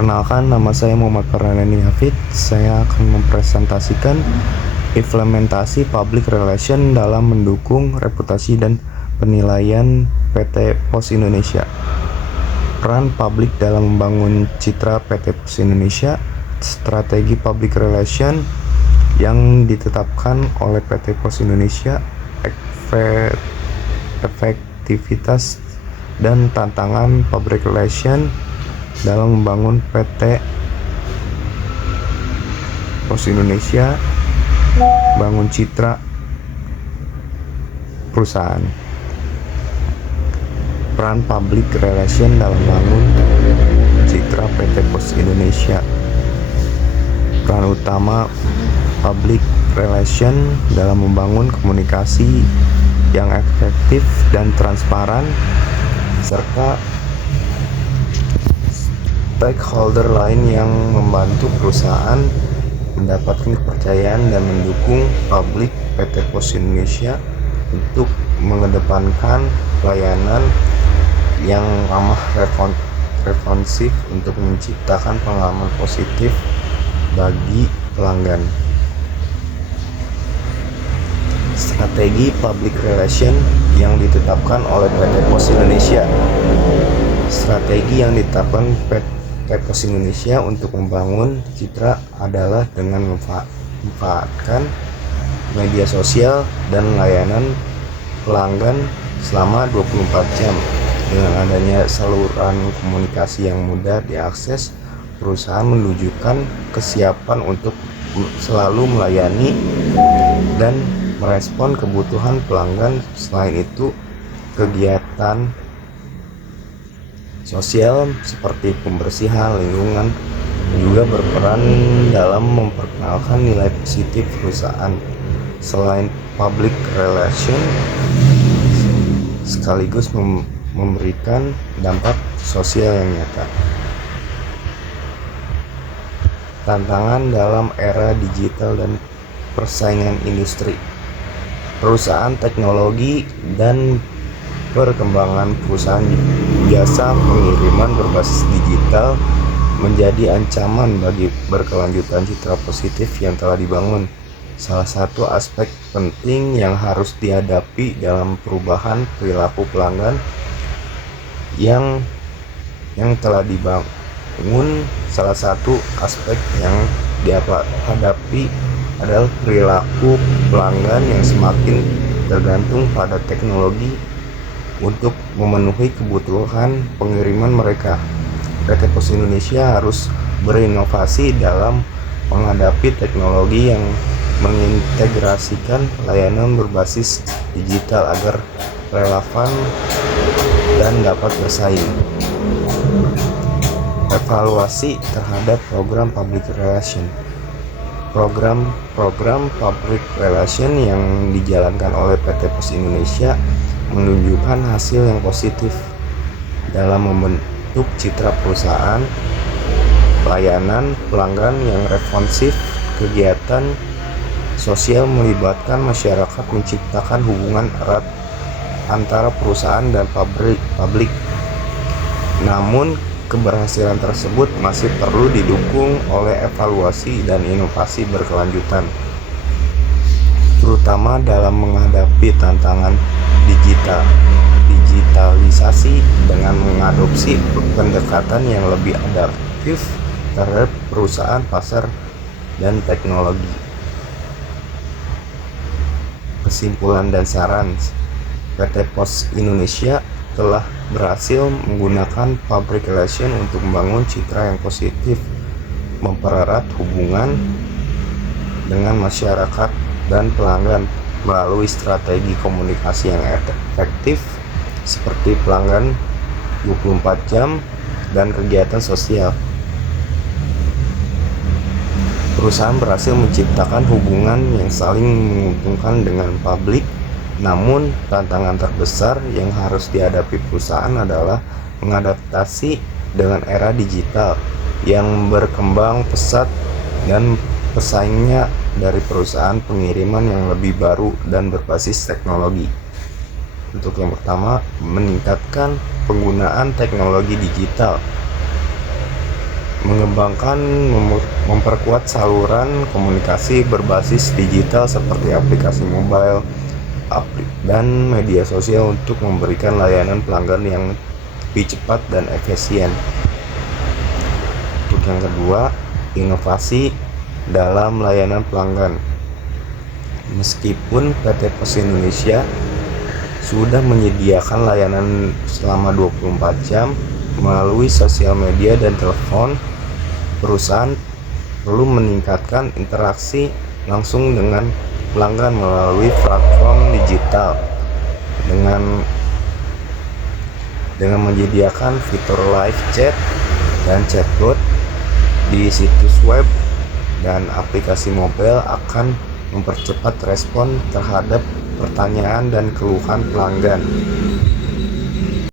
Perkenalkan, nama saya Muhammad Farhanani Hafid. Saya akan mempresentasikan implementasi public relation dalam mendukung reputasi dan penilaian PT Pos Indonesia. Peran publik dalam membangun citra PT Pos Indonesia. Strategi public relation yang ditetapkan oleh PT Pos Indonesia, efektivitas dan tantangan public relation dalam membangun PT Pos Indonesia, bangun citra perusahaan. Peran public relation dalam membangun citra PT Pos Indonesia. Peran utama public relation dalam membangun komunikasi yang efektif dan transparan, serta stakeholder lain yang membantu perusahaan mendapatkan kepercayaan dan mendukung publik PT Pos Indonesia untuk mengedepankan pelayanan yang ramah responsif untuk menciptakan pengalaman positif bagi pelanggan. Strategi public relation yang ditetapkan oleh PT Pos Indonesia. Strategi yang ditetapkan PT Pos Indonesia untuk membangun citra adalah dengan memanfaatkan media sosial dan layanan pelanggan selama 24 jam. Dengan adanya saluran komunikasi yang mudah diakses, perusahaan menunjukkan kesiapan untuk selalu melayani dan merespon kebutuhan pelanggan. Selain itu, kegiatan sosial seperti pembersihan lingkungan juga berperan dalam memperkenalkan nilai positif perusahaan. Selain public relation, sekaligus memberikan dampak sosial yang nyata. Tantangan dalam era digital dan persaingan industri. Perusahaan teknologi dan perkembangan perusahaan jasa pengiriman berbasis digital menjadi ancaman bagi berkelanjutan citra positif yang telah dibangun. Salah satu aspek penting yang harus dihadapi dalam perubahan perilaku pelanggan yang telah dibangun. Salah satu aspek yang dihadapi adalah perilaku pelanggan yang semakin tergantung pada teknologi untuk memenuhi kebutuhan pengiriman mereka. PT Pos Indonesia harus berinovasi dalam menghadapi teknologi yang mengintegrasikan layanan berbasis digital agar relevan dan dapat bersaing. Evaluasi terhadap program public relation. Program public relation yang dijalankan oleh PT Pos Indonesia menunjukkan hasil yang positif dalam membentuk citra perusahaan, pelayanan pelanggan yang responsif, kegiatan sosial melibatkan masyarakat, menciptakan hubungan erat antara perusahaan dan publik. Namun, keberhasilan tersebut masih perlu didukung oleh evaluasi dan inovasi berkelanjutan, terutama dalam menghadapi tantangan digitalisasi dengan mengadopsi pendekatan yang lebih adaptif terhadap perusahaan, pasar, dan teknologi. Kesimpulan dan saran. PT Pos Indonesia telah berhasil menggunakan public relation untuk membangun citra yang positif, mempererat hubungan dengan masyarakat dan pelanggan melalui strategi komunikasi yang efektif seperti pelanggan 24 jam dan kegiatan sosial. Perusahaan berhasil menciptakan hubungan yang saling menguntungkan dengan publik. Namun, tantangan terbesar yang harus dihadapi perusahaan adalah mengadaptasi dengan era digital yang berkembang pesat dan pesaingnya dari perusahaan pengiriman yang lebih baru dan berbasis teknologi. Untuk yang pertama, meningkatkan penggunaan teknologi digital. Mengembangkan memperkuat saluran komunikasi berbasis digital seperti aplikasi mobile dan media sosial untuk memberikan layanan pelanggan yang lebih cepat dan efisien. Untuk yang kedua, inovasi dalam layanan pelanggan. Meskipun PT Pos Indonesia sudah menyediakan layanan selama 24 jam melalui sosial media dan telepon, perusahaan perlu meningkatkan interaksi langsung dengan pelanggan melalui platform digital dengan menyediakan fitur live chat dan chatbot di situs web dan aplikasi mobile akan mempercepat respon terhadap pertanyaan dan keluhan pelanggan.